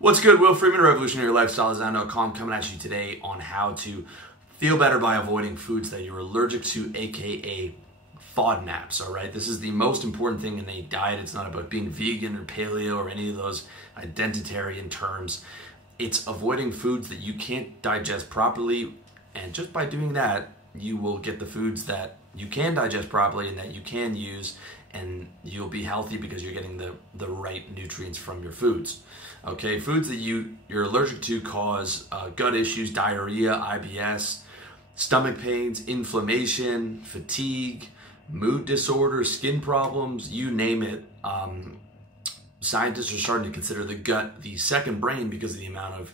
What's good? Will Freeman, RevolutionaryLifestyleDesign.com, coming at you today on how to feel better by avoiding foods that you're allergic to, aka FODMAPs. All right, this is the most important thing in a diet. It's not about being vegan or paleo or any of those identitarian terms. It's avoiding foods that you can't digest properly, and just by doing that, you will get the foods that you can digest properly and that you can use, and you'll be healthy because you're getting the right nutrients from your foods. Okay, foods that you're allergic to cause gut issues, diarrhea, IBS, stomach pains, inflammation, fatigue, mood disorders, skin problems, you name it. Scientists are starting to consider the gut the second brain because of the amount of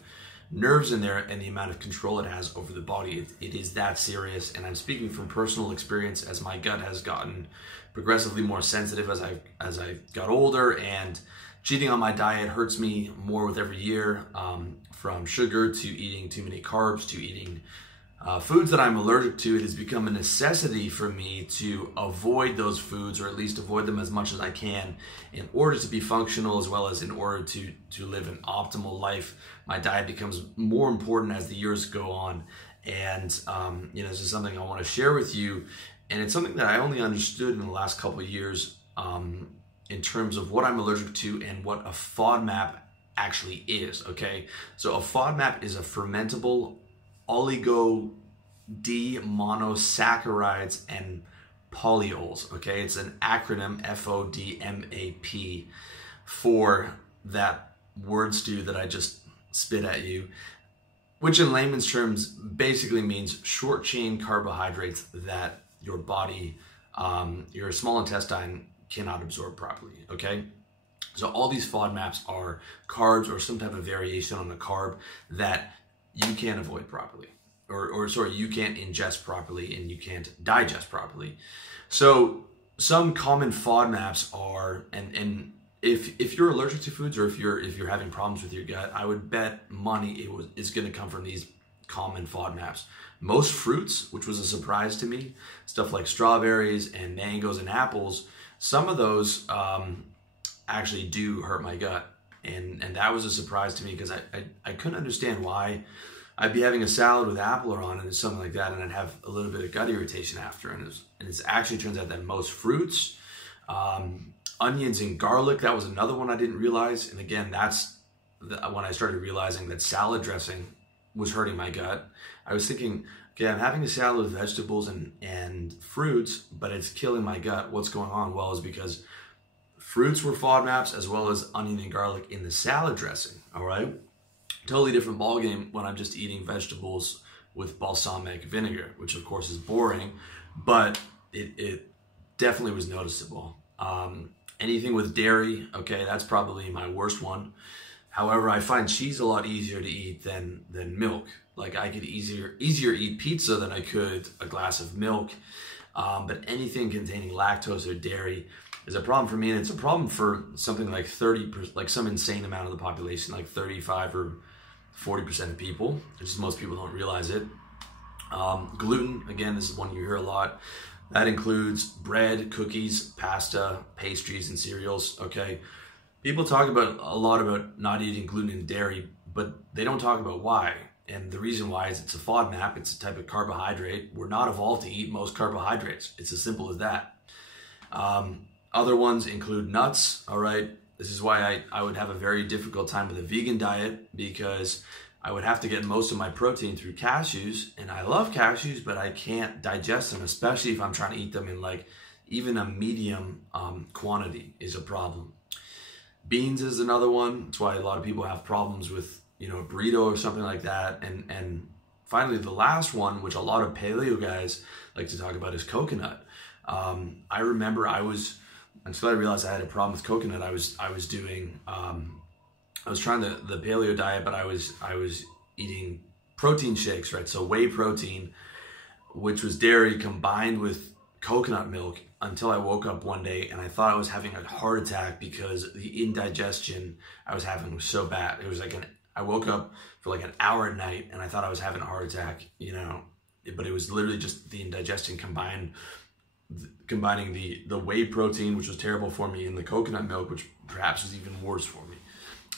nerves in there and the amount of control it has over the body. It is that serious, and I'm speaking from personal experience as my gut has gotten progressively more sensitive as I got older, and cheating on my diet hurts me more with every year, from sugar to eating too many carbs to eating foods that I'm allergic to. It has become a necessity for me to avoid those foods, or at least avoid them as much as I can, in order to be functional, as well as in order to live an optimal life. My diet becomes more important as the years go on, and this is something I want to share with you, and it's something that I only understood in the last couple of years, in terms of what I'm allergic to and what a FODMAP actually is. Okay, so a FODMAP is a fermentable oligo monosaccharides and polyols. Okay, it's an acronym, FODMAP, for that word stew that I just spit at you, which in layman's terms basically means short chain carbohydrates that your body, your small intestine cannot absorb properly. Okay, so all these FODMAPs are carbs or some type of variation on a carb that you can't avoid properly, or you can't ingest properly and you can't digest properly. So some common FODMAPs are, and if you're allergic to foods, or if you're having problems with your gut, I would bet money it's going to come from these common FODMAPs. Most fruits, which was a surprise to me, stuff like strawberries and mangoes and apples, some of those actually do hurt my gut. And that was a surprise to me, because I couldn't understand why I'd be having a salad with apple on it or something like that, and I'd have a little bit of gut irritation after. And it actually turns out that most fruits, onions and garlic, that was another one I didn't realize. And again, that's when I started realizing that salad dressing was hurting my gut. I was thinking, okay, I'm having a salad with vegetables and fruits, but it's killing my gut. What's going on? Well, it's because fruits were FODMAPs, as well as onion and garlic in the salad dressing. All right, totally different ballgame when I'm just eating vegetables with balsamic vinegar, which of course is boring, but it definitely was noticeable. Anything with dairy, okay, that's probably my worst one. However, I find cheese a lot easier to eat than milk. Like, I could easier eat pizza than I could a glass of milk. But anything containing lactose or dairy is a problem for me, and it's a problem for something like 30%, like some insane amount of the population, like 35 or 40% of people. Just most people don't realize it. Gluten, again, this is one you hear a lot. That includes bread, cookies, pasta, pastries, and cereals. Okay, people talk a lot about not eating gluten and dairy, but they don't talk about why. And the reason why is it's a FODMAP. It's a type of carbohydrate. We're not evolved to eat most carbohydrates. It's as simple as that. Other ones include nuts. All right, this is why I would have a very difficult time with a vegan diet, because I would have to get most of my protein through cashews, and I love cashews, but I can't digest them, especially if I'm trying to eat them in like even a medium quantity is a problem. Beans is another one. That's why a lot of people have problems with, a burrito or something like that. And finally, the last one, which a lot of paleo guys like to talk about, is coconut. I remember until I realized I had a problem with coconut, I was trying the paleo diet, but I was eating protein shakes, right? So whey protein, which was dairy combined with coconut milk, until I woke up one day and I thought I was having a heart attack because the indigestion I was having was so bad. It was like I woke up for like an hour at night and I thought I was having a heart attack, but it was literally just the indigestion combining the whey protein, which was terrible for me, and the coconut milk, which perhaps was even worse for me.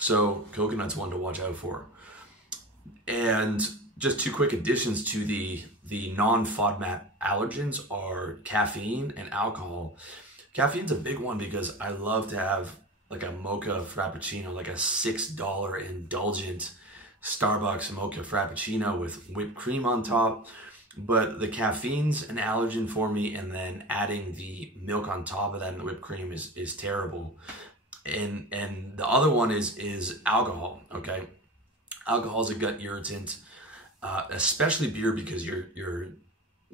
So coconut's one to watch out for. And just two quick additions to the non-FODMAP allergens are caffeine and alcohol. Caffeine's a big one because I love to have like a mocha frappuccino, like a $6 indulgent Starbucks mocha frappuccino with whipped cream on top. But the caffeine's an allergen for me, and then adding the milk on top of that and the whipped cream is terrible. And the other one is alcohol. Okay, alcohol is a gut irritant, especially beer, because you're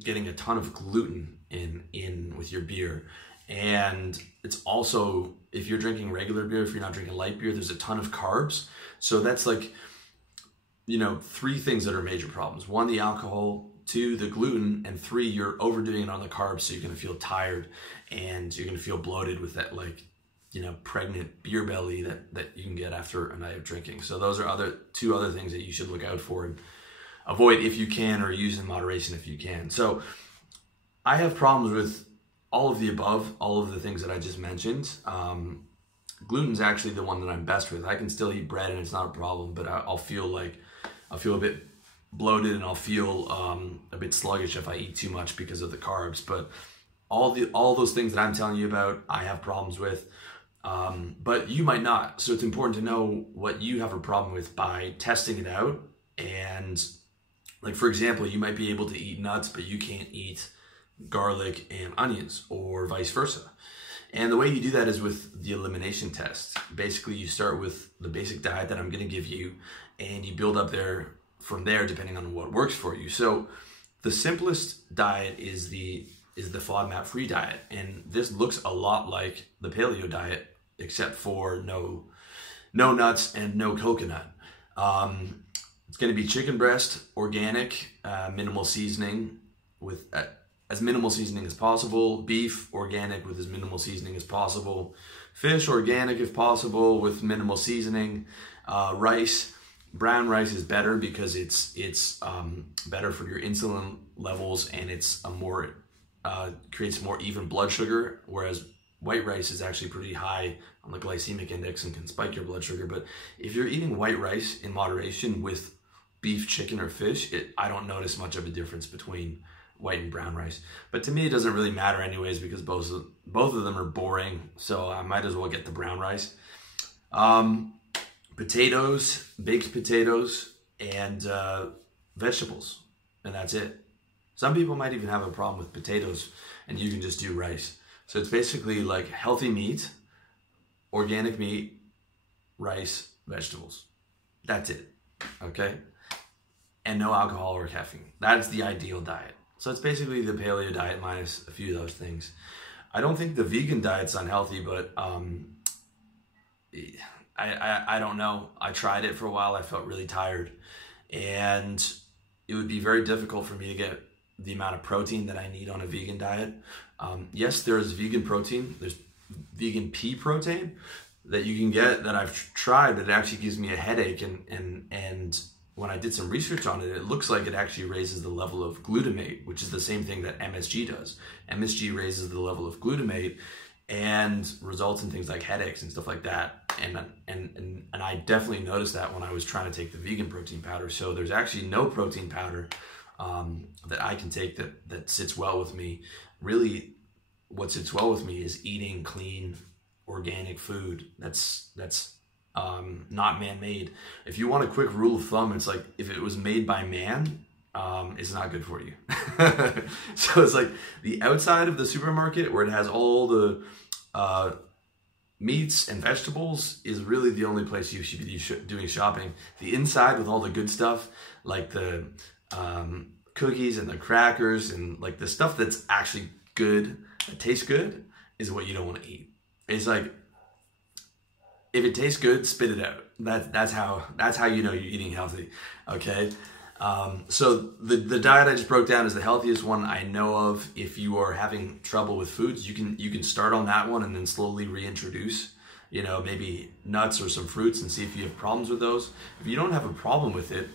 getting a ton of gluten in with your beer. And it's also, if you're drinking regular beer, if you're not drinking light beer, there's a ton of carbs. So that's like, you know, 3 things that are major problems. 1, the alcohol, 2, the gluten, and 3, you're overdoing it on the carbs, so you're going to feel tired and you're going to feel bloated with that, like, you know, pregnant beer belly that you can get after a night of drinking. So those are 2 other things that you should look out for and avoid if you can, or use in moderation if you can. So I have problems with all of the above, all of the things that I just mentioned. Gluten's actually the one that I'm best with. I can still eat bread and it's not a problem, but I'll feel a bit bloated, and I'll feel a bit sluggish if I eat too much because of the carbs. But all those things that I'm telling you about, I have problems with, but you might not. So it's important to know what you have a problem with by testing it out. And like, for example, you might be able to eat nuts, but you can't eat garlic and onions, or vice versa. And the way you do that is with the elimination test. Basically, you start with the basic diet that I'm going to give you, and you build up from there depending on what works for you. So the simplest diet is the FODMAP free diet, and this looks a lot like the paleo diet, except for no nuts and no coconut. It's going to be chicken breast, organic, minimal seasoning, with as minimal seasoning as possible. Beef, organic, with as minimal seasoning as possible. Fish, organic if possible, with minimal seasoning. Rice, brown rice is better because it's better for your insulin levels, and it's creates more even blood sugar, whereas white rice is actually pretty high on the glycemic index and can spike your blood sugar. But if you're eating white rice in moderation with beef, chicken, or fish, I don't notice much of a difference between white and brown rice. But to me, it doesn't really matter anyways, because both of them are boring, so I might as well get the brown rice. Potatoes, baked potatoes, and vegetables, and that's it. Some people might even have a problem with potatoes, and you can just do rice. So it's basically like healthy meat, organic meat, rice, vegetables. That's it, okay? And no alcohol or caffeine. That's the ideal diet. So it's basically the paleo diet minus a few of those things. I don't think the vegan diet's unhealthy, but I don't know. I tried it for a while. I felt really tired, and it would be very difficult for me to get the amount of protein that I need on a vegan diet. Yes, there's vegan protein. There's vegan pea protein that you can get that I've tried, but it actually gives me a headache. And when I did some research on it, it looks like it actually raises the level of glutamate, which is the same thing that MSG does. MSG raises the level of glutamate and results in things like headaches and stuff like that. And I definitely noticed that when I was trying to take the vegan protein powder. So there's actually no protein powder that I can take that sits well with me. Really, what sits well with me is eating clean, organic food that's not man-made. If you want a quick rule of thumb, it's like, if it was made by man, it's not good for you. So it's like the outside of the supermarket where it has all the meats and vegetables is really the only place you should be doing shopping. The inside with all the good stuff, like the cookies and the crackers and like the stuff that's actually good, that tastes good, is what you don't want to eat. It's like, if it tastes good, spit it out. That's how you know you're eating healthy, okay? So the diet I just broke down is the healthiest one I know of. If you are having trouble with foods, you can start on that one and then slowly reintroduce, you know, maybe nuts or some fruits and see if you have problems with those. If you don't have a problem with it,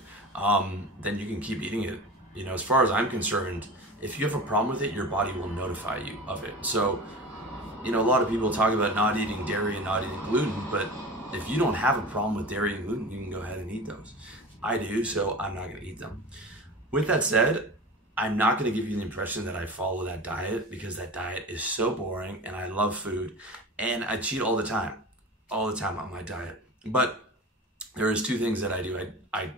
then you can keep eating it. You know, as far as I'm concerned, if you have a problem with it, your body will notify you of it. So, you know, a lot of people talk about not eating dairy and not eating gluten, but if you don't have a problem with dairy and gluten, you can go ahead and eat those. I do, so I'm not going to eat them. With that said, I'm not going to give you the impression that I follow that diet, because that diet is so boring, and I love food, and I cheat all the time on my diet. But there is two things that I do. I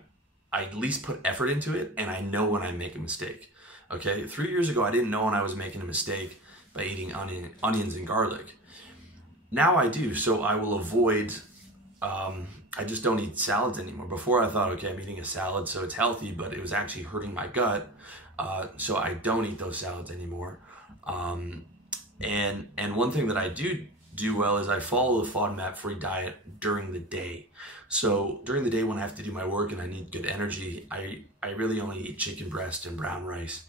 at least put effort into it, and I know when I make a mistake. Okay, 3 years ago, I didn't know when I was making a mistake by eating onions and garlic. Now I do, so I will avoid, I just don't eat salads anymore. Before I thought, okay, I'm eating a salad, so it's healthy, but it was actually hurting my gut. So I don't eat those salads anymore. And one thing that I do well is I follow the FODMAP-free diet during the day. So during the day when I have to do my work and I need good energy, I really only eat chicken breast and brown rice.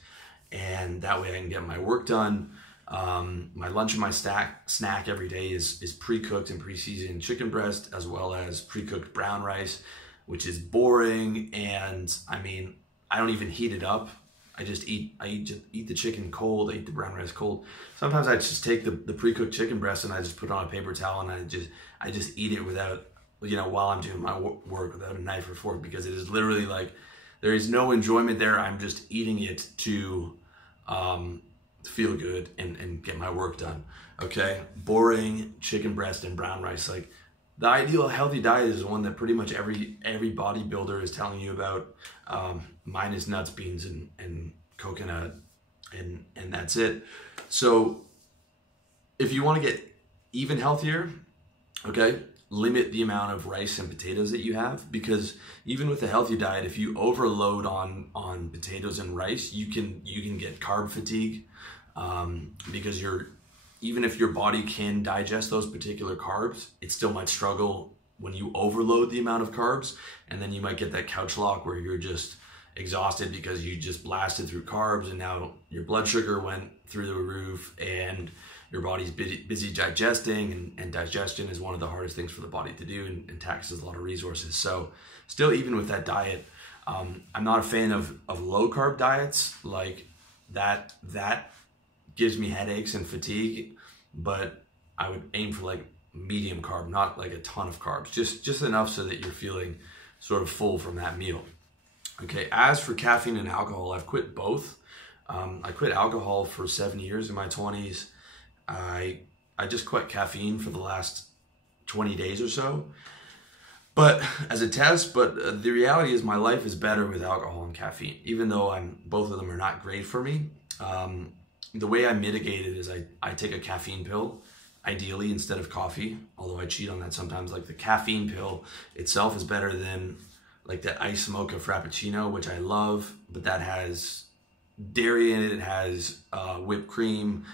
And that way I can get my work done. My lunch and my snack every day is pre-cooked and pre-seasoned chicken breast, as well as pre-cooked brown rice, which is boring. And I mean, I don't even heat it up. I eat the chicken cold. I eat the brown rice cold. Sometimes I just take the pre-cooked chicken breast and I just put it on a paper towel and I just eat it without, while I'm doing my work, without a knife or fork, because it is literally like, there is no enjoyment there. I'm just eating it to feel good and get my work done. Okay, boring chicken breast and brown rice. Like, the ideal healthy diet is one that pretty much every bodybuilder is telling you about, minus nuts, beans, and coconut, and that's it. So if you want to get even healthier, okay, limit the amount of rice and potatoes that you have, because even with a healthy diet, if you overload on potatoes and rice, you can get carb fatigue, because even if your body can digest those particular carbs, it still might struggle when you overload the amount of carbs, and then you might get that couch lock where you're just exhausted because you just blasted through carbs, and now your blood sugar went through the roof, and your body's busy digesting, and digestion is one of the hardest things for the body to do, and taxes a lot of resources. So still, even with that diet, I'm not a fan of low carb diets. Like that gives me headaches and fatigue, but I would aim for like medium carb, not like a ton of carbs, just enough so that you're feeling sort of full from that meal. Okay, as for caffeine and alcohol, I've quit both. I quit alcohol for 7 years in my 20s. I just quit caffeine for the last 20 days or so, but as a test. But the reality is my life is better with alcohol and caffeine, even though both of them are not great for me. The way I mitigate it is I take a caffeine pill, ideally instead of coffee, although I cheat on that sometimes. Like, the caffeine pill itself is better than like that iced mocha frappuccino, which I love, but that has dairy in it. It has whipped cream,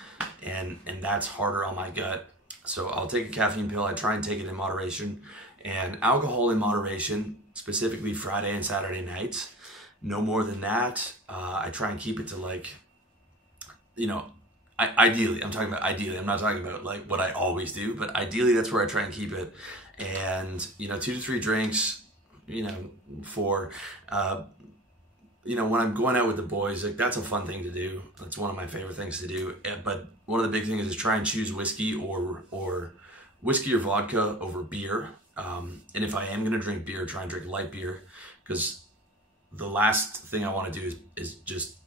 and that's harder on my gut. So I'll take a caffeine pill. I try and take it in moderation, and alcohol in moderation, specifically Friday and Saturday nights. No more than that. I try and keep it to like, ideally, I'm talking about ideally. I'm not talking about like what I always do, but ideally that's where I try and keep it. And 2 to 3 drinks, for when I'm going out with the boys, like, that's a fun thing to do. That's one of my favorite things to do. But one of the big things is try and choose whiskey or vodka over beer. And if I am going to drink beer, try and drink light beer, because the last thing I want to do is just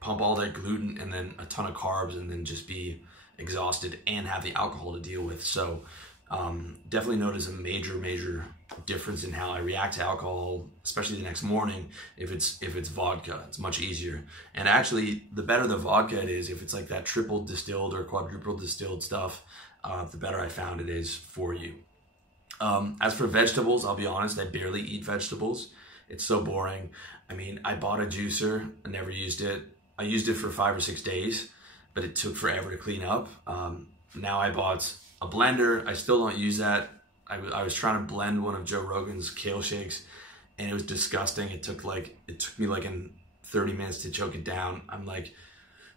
pump all that gluten and then a ton of carbs and then just be exhausted and have the alcohol to deal with. So definitely notice a major difference in how I react to alcohol, especially the next morning. If it's vodka, it's much easier. And actually, the better the vodka it is, if it's like that triple distilled or quadruple distilled stuff, the better I found it is for you. As for vegetables, I'll be honest, I barely eat vegetables. It's so boring. I mean, I bought a juicer, I never used it. I used it for 5 or 6 days, but it took forever to clean up. Now I bought a blender. I still don't use that. I was trying to blend one of Joe Rogan's kale shakes, and it was disgusting. It took me like 30 minutes to choke it down. I'm like,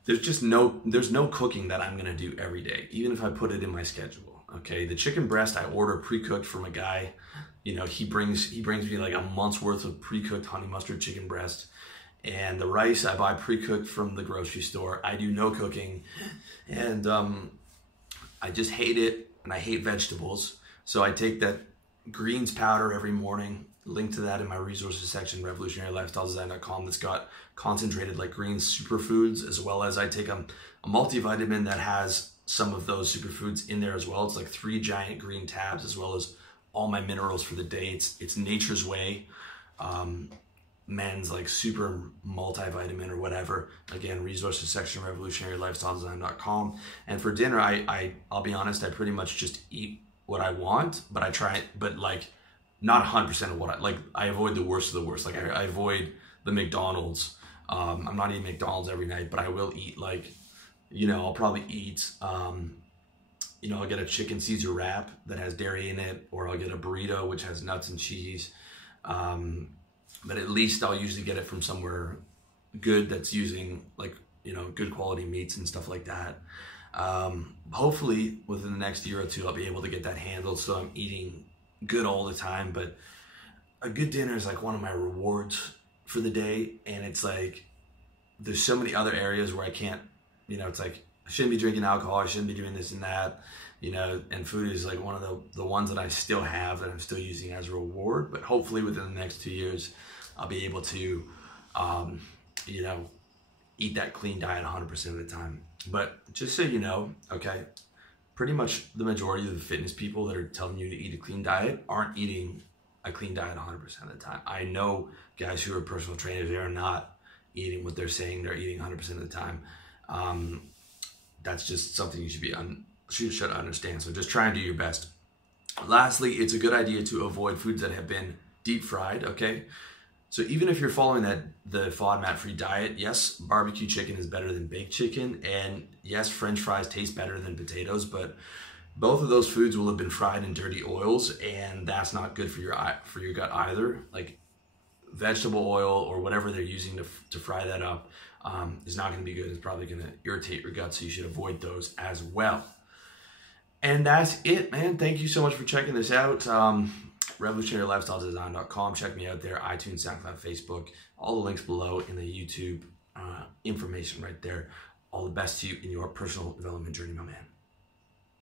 there's no cooking that I'm gonna do every day, even if I put it in my schedule. Okay, the chicken breast I order pre-cooked from a guy. He brings me like a month's worth of pre-cooked honey mustard chicken breast. And the rice I buy pre-cooked from the grocery store. I do no cooking, and I just hate it, and I hate vegetables. So I take that greens powder every morning. Link to that in my resources section, revolutionarylifestyledesign.com. That's got concentrated like green superfoods, as well as I take a multivitamin that has some of those superfoods in there as well. It's like 3 giant green tabs, as well as all my minerals for the day. It's Nature's Way, men's like super multivitamin or whatever. Again, resources section, revolutionarylifestyledesign.com. And for dinner, I'll be honest, I pretty much just eat what I want, but I try, but like not 100% of what I avoid the worst of the worst. Like I avoid the McDonald's. I'm not eating McDonald's every night, but I will eat like, you know, I'll probably eat, you know, I'll get a chicken Caesar wrap that has dairy in it, or I'll get a burrito which has nuts and cheese. But at least I'll usually get it from somewhere good that's using like, you know, good quality meats and stuff like that. Hopefully within the next year or two, I'll be able to get that handled so I'm eating good all the time. But a good dinner is like one of my rewards for the day. And it's like, there's so many other areas where I can't, you know, it's like, I shouldn't be drinking alcohol, I shouldn't be doing this and that, you know, and food is like one of the ones that I still have, that I'm still using as a reward. But hopefully within the next 2 years, I'll be able to, you know, eat that clean diet 100% of the time. But just so you know, okay, pretty much the majority of the fitness people that are telling you to eat a clean diet aren't eating a clean diet 100% of the time. I know guys who are personal trainers, they are not eating what they're saying they're eating 100% of the time. That's just something you should understand. So just try and do your best. Lastly, it's a good idea to avoid foods that have been deep fried, okay? So even if you're following the FODMAP-free diet, yes, barbecue chicken is better than baked chicken, and yes, French fries taste better than potatoes, but both of those foods will have been fried in dirty oils, and that's not good for your gut either. Like vegetable oil or whatever they're using to fry that up is not going to be good. It's probably going to irritate your gut, so you should avoid those as well. And that's it, man. Thank you so much for checking this out. RevolutionaryLifestyleDesign.com. Check me out there. iTunes, SoundCloud, Facebook. All the links below in the YouTube information right there. All the best to you in your personal development journey, my man.